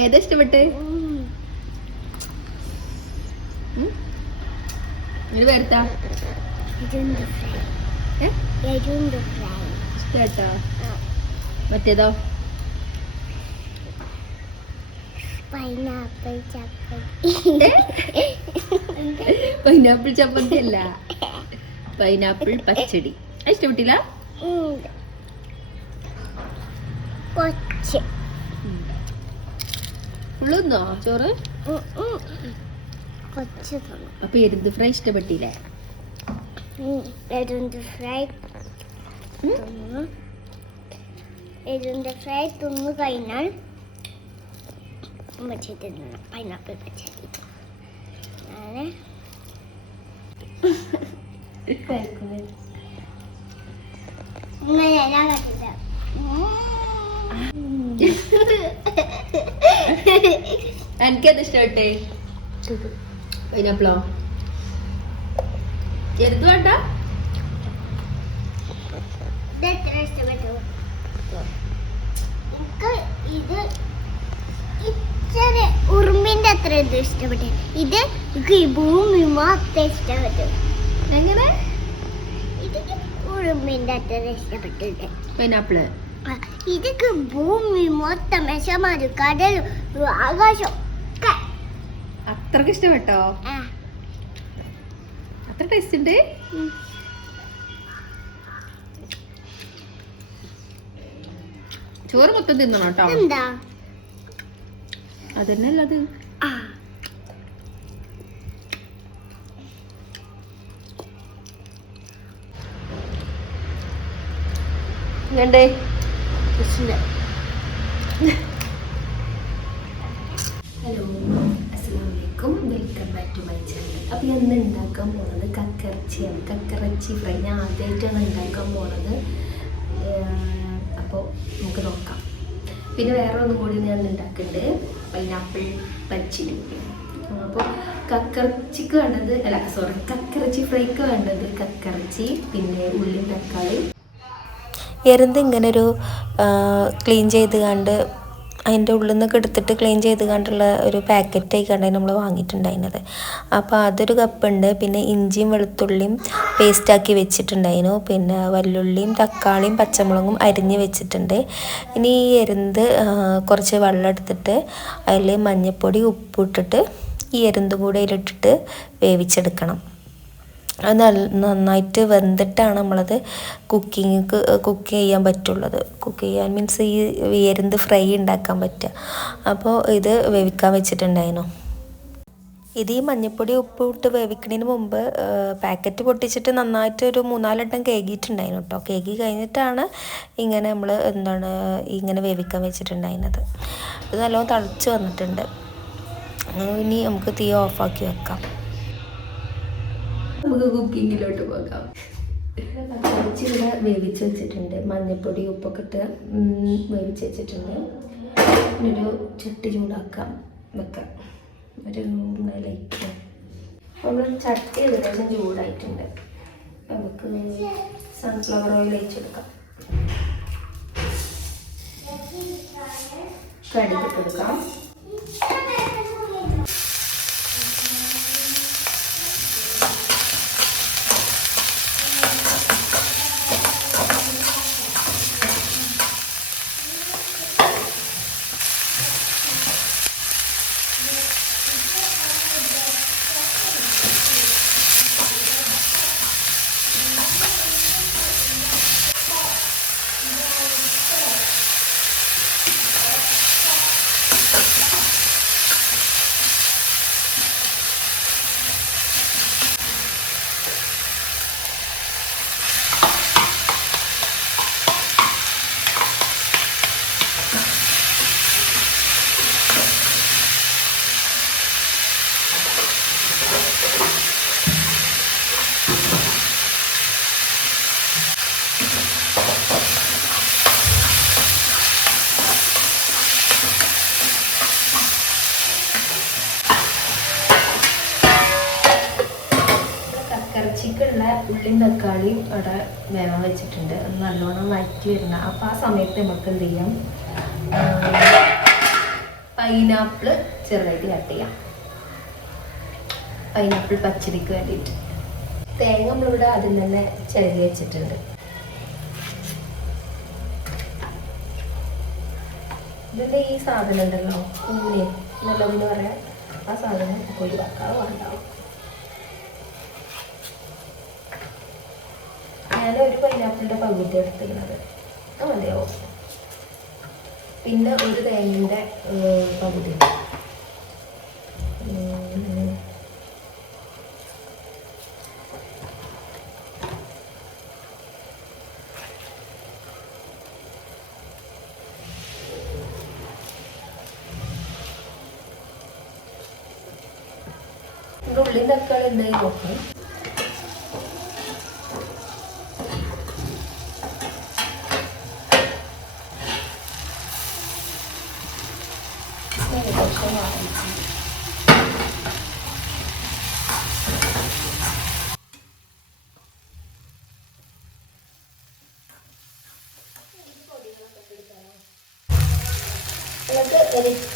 ഏതാ ഇഷ്ടപ്പെട്ടെ? ഇത് വരുത്താ ഇഷ്ടാട്ടോ. മറ്റേതോ? പൈനാപ്പിൾ ചപ്പത്തി അല്ല, പൈനാപ്പിൾ പച്ചടി. ഇഷ്ടപ്പെട്ടില്ല? ഫുള്ളൊന്നോ ചോറ്? അപ്പൊ എരുന്ത് ഫ്രൈ ഇഷ്ടപ്പെട്ടില്ലേ? എരുന്ത് ഫ്രൈ തിന്നു കഴിഞ്ഞാൽ പൈനാപ്പിൾ പച്ചടി എനിക്കത് ഇഷ്ടപ്പെട്ടെ. പൈനാപ്പിളോ? ചെറുത് വേണ്ട? ഇഷ്ടപ്പെട്ടു. ഇത് ഇച്ചിരി ഉറുമ്പിന്റെ അത്ര ഇത് ഇഷ്ടപ്പെട്ടു. ഇത് ഭൂമി മൊത്തം ഇഷ്ടപ്പെട്ടു. എങ്ങനെ? ഇത് ഉറുമ്പിന്റെ അത്ര ഇഷ്ടപ്പെട്ടില്ല. പൈനാപ്പിള് ഇതൊക്കെ ഭൂമി മൊത്തം മെഷമാര് കടലും ആകാശം അത്രക്ക് ഇഷ്ടപ്പെട്ടോ? അത്ര ടേസ്റ്റ് ഉണ്ട്. ചോറ് മൊത്തം തിന്നണം കേട്ടോ. എന്താ അതന്നെയല്ല അത്. ഇങ്ങണ്ടേ ഹലോ, അസ്സലാമലൈക്കും, welcome back to my channel. അപ്പോൾ ഇന്ന് ഉണ്ടാക്കാൻ പോകുന്നത് കക്കറച്ചിയാണ്. കക്കറച്ചി ഫ്രൈ ഞാൻ ആദ്യമായിട്ടാണ് ഉണ്ടാക്കാൻ പോകുന്നത്. അപ്പോൾ നമുക്ക് നോക്കാം. പിന്നെ വേറെ ഒന്നും കൂടി ഞാൻ ഉണ്ടാക്കുന്നുണ്ട്, പൈനാപ്പിൾ പച്ചടി. അപ്പോൾ കക്കറച്ചിക്ക് വേണ്ടത് കക്കറച്ചി ഫ്രൈക്ക് വേണ്ടത് കക്കറച്ചി, പിന്നെ ഉള്ളി, തക്കാളി. എരുന്ത് ഇങ്ങനെ ഒരു ക്ലീൻ ചെയ്ത് കണ്ട് അതിൻ്റെ ഉള്ളിൽ നിന്നൊക്കെ എടുത്തിട്ട് ക്ലീൻ ചെയ്ത് കണ്ടുള്ള ഒരു പാക്കറ്റായി കണ്ടായി നമ്മൾ വാങ്ങിയിട്ടുണ്ടായിരുന്നത്. അപ്പോൾ അതൊരു കപ്പുണ്ട്. പിന്നെ ഇഞ്ചിയും വെളുത്തുള്ളിയും പേസ്റ്റാക്കി വെച്ചിട്ടുണ്ടായിരുന്നു. പിന്നെ വല്ലുള്ളിയും തക്കാളിയും പച്ചമുളകും അരിഞ്ഞ് വെച്ചിട്ടുണ്ട്. ഇനി ഈ എരുന്ത് കുറച്ച് വെള്ളം എടുത്തിട്ട് അതിൽ മഞ്ഞൾപ്പൊടി ഉപ്പിട്ടിട്ട് ഈ എരുന്ത് കൂടെ അതിലിട്ടിട്ട് വേവിച്ചെടുക്കണം. അത് നന്നായിട്ട് വെന്തിട്ടാണ് നമ്മളത് കുക്ക് ചെയ്യാൻ പറ്റുള്ളത്. കുക്ക് ചെയ്യാൻ മീൻസ് ഈ എരുന്ത് ഫ്രൈ ഉണ്ടാക്കാൻ പറ്റുക. അപ്പോൾ ഇത് വേവിക്കാൻ വെച്ചിട്ടുണ്ടായിരുന്നു. ഇത് ഈ മഞ്ഞൾപ്പൊടി ഉപ്പ് ഇട്ട് വേവിക്കുന്നതിന് മുമ്പ് പാക്കറ്റ് പൊട്ടിച്ചിട്ട് നന്നായിട്ട് ഒരു 3-4 വട്ടം കേകിയിട്ടുണ്ടായിരുന്നു കേട്ടോ. കേകി കഴിഞ്ഞിട്ടാണ് ഇങ്ങനെ നമ്മൾ ഇങ്ങനെ വേവിക്കാൻ വെച്ചിട്ടുണ്ടായിരുന്നത്. ഇത് നല്ലോണം തിളച്ച് വന്നിട്ടുണ്ട്. ഇനി നമുക്ക് തീ ഓഫാക്കി വെക്കാം. നമുക്ക് കുക്കിങ്ങിലോട്ട് പോകാം. കക്കറച്ചി ഇവിടെ വേവിച്ച് വെച്ചിട്ടുണ്ട്. മഞ്ഞൾപ്പൊടി ഉപ്പൊക്കെ ഇട്ട് വേവിച്ച് വെച്ചിട്ടുണ്ട്. ഒരു ചട്ടി ചൂടാക്കാം വെക്കാം. ഒരു ലൈറ്റ് നമ്മൾ ചട്ടി ഏകദേശം ചൂടായിട്ടുണ്ട്. നമുക്ക് സൺഫ്ലവർ ഓയിൽ ഒഴിച്ചെടുക്കാം. കടുകിട്ടെടുക്കാം. ഉള്ളിയും തക്കാളിയും അവിടെ വേവാൻ വെച്ചിട്ടുണ്ട്. അത് നല്ലോണം വഴറ്റി വരുന്ന. അപ്പോൾ ആ സമയത്ത് നമുക്ക് എന്ത് ചെയ്യാം, പൈനാപ്പിൾ ചെറുതായിട്ട് കട്ട് ചെയ്യാം. പൈനാപ്പിൾ പച്ചടിക്ക് വേണ്ടിയിട്ട് തേങ്ങ നമ്മളിവിടെ അതിൽ തന്നെ ചിരകി വെച്ചിട്ടുണ്ട്. ഇതിൻ്റെ ഈ സാധനം ഉണ്ടല്ലോ, കൂനെ എന്നുള്ളതെന്ന് പറയാം, ആ സാധനം ഒഴിവാക്കാതെ വേണ്ടാവും. ഞാനൊരു പൈനാപ്പിളിൻ്റെ പകുതി എടുത്തിരുന്നത് അത് മതിയാവും. പിന്നെ ഒരു തേങ്ങൻ്റെ പകുതി. ഉള്ളിയും തക്കാളി എന്തായി നോക്കാം.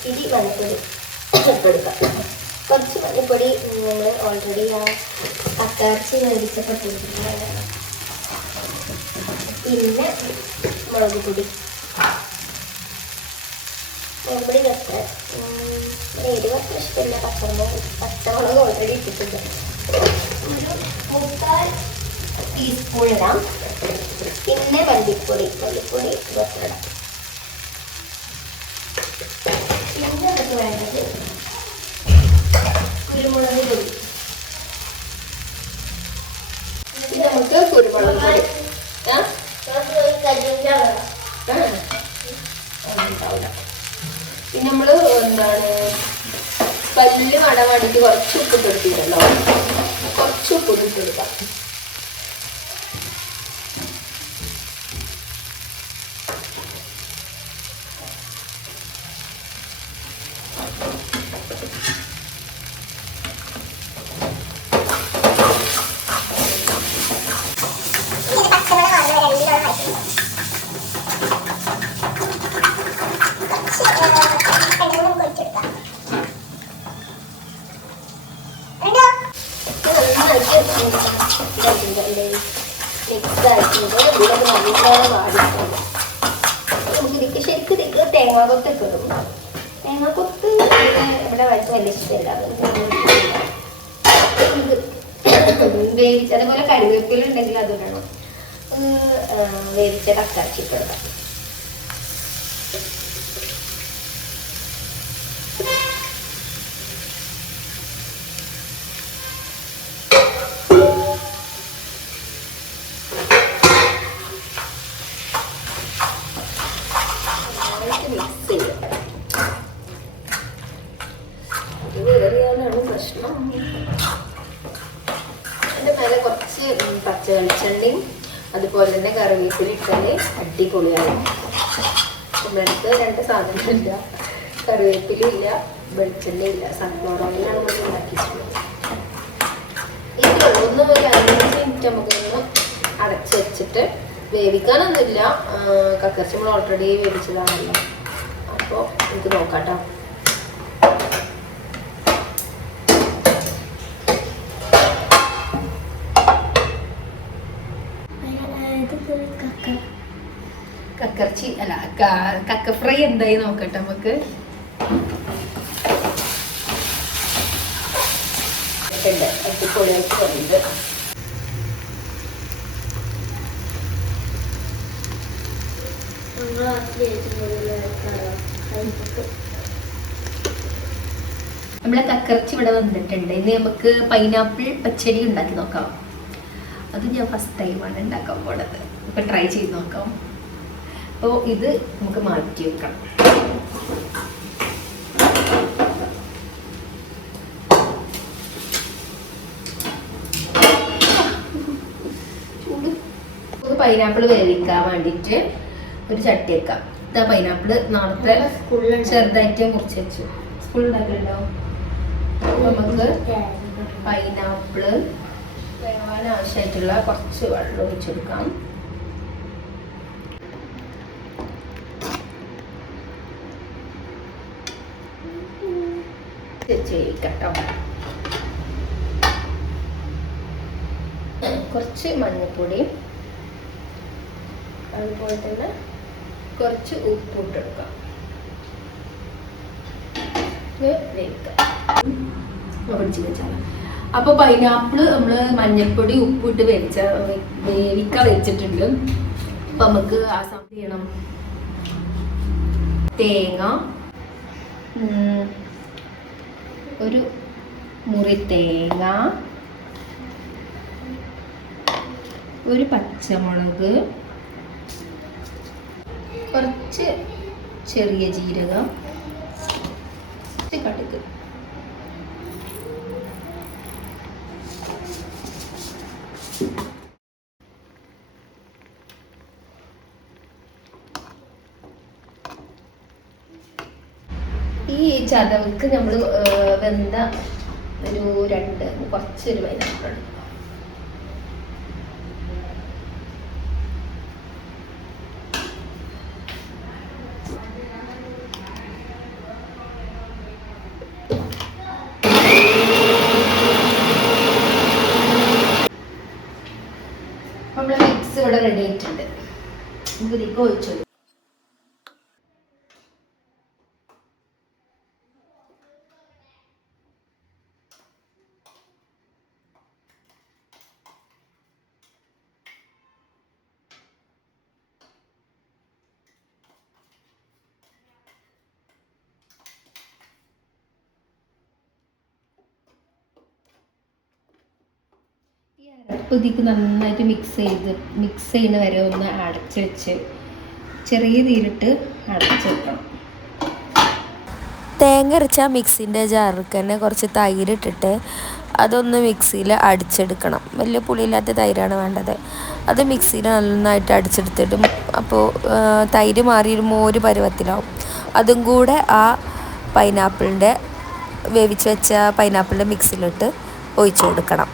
ഇത്തിരി മഞ്ഞപ്പൊടി എടുക്കാം. കുറച്ച് മഞ്ഞപ്പൊടി നമ്മൾ ഓൾറെഡി ആ കക്കയിറച്ചി മേടിച്ചപ്പെട്ടിരിക്കുന്നതാണ്. പിന്നെ മുളക് പൊടി കത്ത എരിവ് അത്ര ഇഷ്ടമില്ല. പച്ചമുളക് ഓൾറെഡി ഇട്ടിട്ടുണ്ട്. ഒരു 3/4 ടീസ്പൂൺ ഇടാം. പിന്നെ മല്ലിപ്പൊടി കുറച്ചിടാം. പിന്നെ നമുക്ക് വേണ്ടത് കുരുമുളക് പൊടി. ഇത് നമുക്ക് കുരുമുളക് പൊടി ഉണ്ടാവില്ല. പിന്നെ നമ്മൾ എന്താണ് പല്ല് മട വേണ്ടിയിട്ട് കുറച്ച് ഉപ്പ് കൊടുത്തിട്ടുണ്ടല്ലോ, കുറച്ച് ഉപ്പ് ഇട്ടെടുക്കാം. നമുക്കിതിക്ക് ശരിക്കും ഇതിക്ക് തേങ്ങാക്കൊത്തൊക്കെ ഇടും. തേങ്ങാക്കൊത്ത് ഇവിടെ വലിയ ഇഷ്ടമില്ല. വേവിച്ച അതേപോലെ കറിവേപ്പില ഉണ്ടെങ്കിൽ അത് ഇടണം. വേവിച്ച കക്കയിറച്ചി ഇടാം. പ്രശ്നം അതിൻ്റെ മേലെ കുറച്ച് പച്ച വെളിച്ചെണ്ണയും അതുപോലെ തന്നെ കറിവേപ്പില ഇട്ടാൽ അടിപൊളിയാവും. നമ്മുടെ അടുത്ത് 2 സാധനമില്ല, കറിവേപ്പില ഇല്ല, വെളിച്ചെണ്ണ ഇല്ല, സൺഫ്ലവർ ഓയിലാണ് നമ്മൾ ഉണ്ടാക്കിയിട്ടുള്ളത്. ഇതൊന്ന് ഒരു 5 മിനിറ്റ് നമുക്കൊന്ന് അടച്ച് വെച്ചിട്ട് വേവിക്കാനൊന്നുമില്ല. കക്കയിറച്ചി നമ്മൾ ഓൾറെഡി വേവിച്ചതാണല്ലോ. അപ്പോൾ നമുക്ക് നോക്കാം കേട്ടോ. കക്കയിറച്ചി അല്ല കക്ക ഫ്രൈ എന്തായി നോക്കട്ടെ നമുക്ക്. അടിപൊളിയായിട്ട് വന്നിട്ട് നമ്മളെ കക്കയിറച്ചി ഇവിടെ വന്നിട്ടുണ്ട്. ഇനി നമുക്ക് പൈനാപ്പിൾ പച്ചടി ഉണ്ടാക്കി നോക്കാം. അത് ഞാൻ ഫസ്റ്റ് ടൈമാണ് ഉണ്ടാക്കാൻ പോണത്. ഇപ്പം ട്രൈ ചെയ്ത് നോക്കാം. അപ്പോൾ ഇത് നമുക്ക് മാറ്റി വെക്കണം. പൈനാപ്പിൾ വേവിക്കാൻ വേണ്ടിയിട്ട് ഒരു ചട്ടി വെക്കാം. ഇതാ പൈനാപ്പിൾ നാളത്തെ ചെറുതായിട്ട് മുറിച്ച് വെച്ചു. സ്കൂളിൽ ഉണ്ടാക്കലുണ്ടോ? അപ്പോൾ നമുക്ക് പൈനാപ്പിള് വേവാൻ ആവശ്യമായിട്ടുള്ള കുറച്ച് വെള്ളം ഒഴിച്ചെടുക്കാം. കേട്ടോ, കുറച്ച് മഞ്ഞൾപ്പൊടി, അതുപോലെ തന്നെ കുറച്ച് ഉപ്പ് ഇട്ടെടുക്കാം. അപ്പൊ പൈനാപ്പിള് നമ്മള് മഞ്ഞൾപ്പൊടി ഉപ്പിട്ട് വേവിക്കാൻ വെച്ചിട്ടുണ്ട്. അപ്പൊ നമുക്ക് ആ സമയം ചെയ്യണം. തേങ്ങ, ഒരു മുറി തേങ്ങ, ഒരു പച്ചമുളക്, കുറച്ച് ചെറിയ ജീരകം, കുറച്ച് കടുക്. ഈ ചതവക്ക് നമ്മൾ വെന്ത കുറച്ചൊരു പൈനാപ്പിൾ. നമ്മളെ മിക്സ് ഇവിടെ റെഡി ആയിട്ടുണ്ട്. നമുക്ക് ഇതിലേക്ക് ഒഴിച്ചു. ഇതിക്ക് നന്നായിട്ട് മിക്സ് ചെയ്യുന്ന വരെ ഒന്ന് അടച്ച് വെച്ച് ചെറിയ തീരിട്ട് അടച്ച് വെക്കണം. തേങ്ങ അരച്ച മിക്സിൻ്റെ ജാറിൽ തന്നെ കുറച്ച് തൈര് ഇട്ടിട്ട് അതൊന്ന് മിക്സിയിൽ അടിച്ചെടുക്കണം. വലിയ പുളിയില്ലാത്ത തൈരാണ് വേണ്ടത്. അത് മിക്സിയിൽ നന്നായിട്ട് അടിച്ചെടുത്തിട്ട് അപ്പോൾ തൈര് മാറിയൊരു മോര് പരുവത്തിലാവും. അതും കൂടെ ആ പൈനാപ്പിളിൻ്റെ വേവിച്ച് വെച്ച പൈനാപ്പിളിൻ്റെ മിക്സിയിലിട്ട് ഒഴിച്ചു കൊടുക്കണം.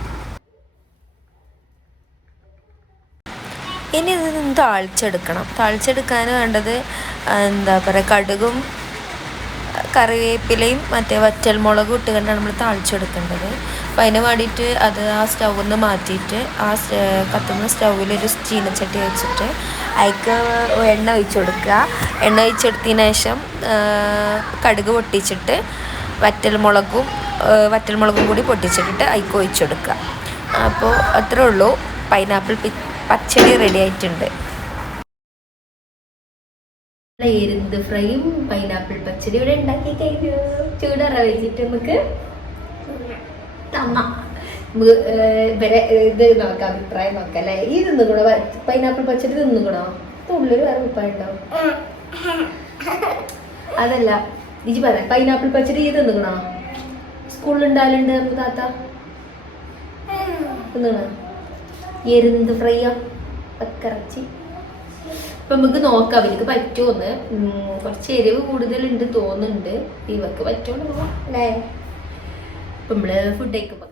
ഇനി ഇതിൽ നിന്ന് താളിച്ചെടുക്കാൻ വേണ്ടത് എന്താ പറയുക, കടുകും കറിവേപ്പിലയും മറ്റേ വറ്റൽമുളകും ഇട്ട് കണ്ടാണ് നമ്മൾ താളിച്ചെടുക്കേണ്ടത്. അപ്പോൾ അതിന് വേണ്ടിയിട്ട് അത് ആ സ്റ്റൗവിൽ നിന്ന് മാറ്റിയിട്ട് ആ കത്തുന്ന സ്റ്റൗവിലൊരു ചീനച്ചട്ടി വെച്ചിട്ട് അതിക്ക് എണ്ണ ഒഴിച്ചു കൊടുക്കുക. എണ്ണ ഒഴിച്ചെടുത്തതിന് ശേഷം കടുക് പൊട്ടിച്ചിട്ട് വറ്റൽമുളകും കൂടി പൊട്ടിച്ചിട്ടിട്ട് അതിക്ക് ഒഴിച്ചു കൊടുക്കുക. അപ്പോൾ അത്രേ ഉള്ളൂ, പൈനാപ്പിൾ പച്ചടി റെഡി ആയിട്ടുണ്ട്. എരുന്ത് ഫ്രൈയും പൈനാപ്പിൾ പച്ചടി ഇവിടെ ഉണ്ടാക്കി കഴിഞ്ഞു. ചൂടറ വെച്ചിട്ട് നമുക്ക് ഇവരെ ഇത് നോക്കാം, അഭിപ്രായം നോക്കാം അല്ലേ. ഈ തിന്നുകൂടോ പൈനാപ്പിൾ പച്ചടി? തിന്നുകൂടോ? ഉള്ളിൽ വേറെ ഉപ്പായ ഉണ്ടാവും. അതല്ല ഇജി പറയാം, പൈനാപ്പിൾ പച്ചടി ഈ തിന്നുകൂടോ? സ്കൂളിൽ ഉണ്ടാവലുണ്ട്. അപ്പൊ താത്ത തിന്നണോ? എരുന്ത് ഫ്രൈയാ, കക്കറച്ചി. അപ്പൊ നമുക്ക് നോക്കാം അവർക്ക് പറ്റുമോന്ന്. കുറച്ച് എരിവ് കൂടുതലുണ്ട് തോന്നുന്നുണ്ട്. ഇവർക്ക് പറ്റുമോ അല്ലേ? ഇപ്പൊ നമ്മള് ഫുഡ് കഴിക്കുമ്പോ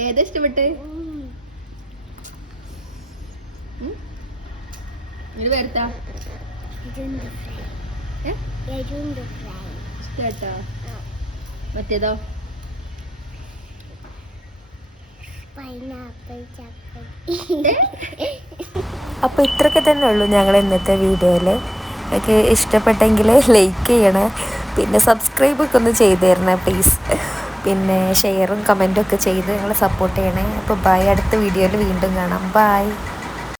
ഏതാ ഇഷ്ടപ്പെട്ടെ? ഇത് വരത്താ ഇഷ്ടാട്ടോ? മറ്റേതോ? അപ്പോൾ ഇത്രയൊക്കെ തന്നെ ഉള്ളൂ ഞങ്ങൾ ഇന്നത്തെ വീഡിയോയിൽ. എനിക്ക് ഇഷ്ടപ്പെട്ടെങ്കിൽ ലൈക്ക് ചെയ്യണേ, പിന്നെ സബ്സ്ക്രൈബൊക്കെ ഒന്ന് ചെയ്ത് തരണേ പ്ലീസ്. പിന്നെ ഷെയറും കമൻറ്റും ഒക്കെ ചെയ്ത് ഞങ്ങളെ സപ്പോർട്ട് ചെയ്യണേ. അപ്പോൾ ബൈ, അടുത്ത വീഡിയോയിൽ വീണ്ടും കാണാം. ബൈ.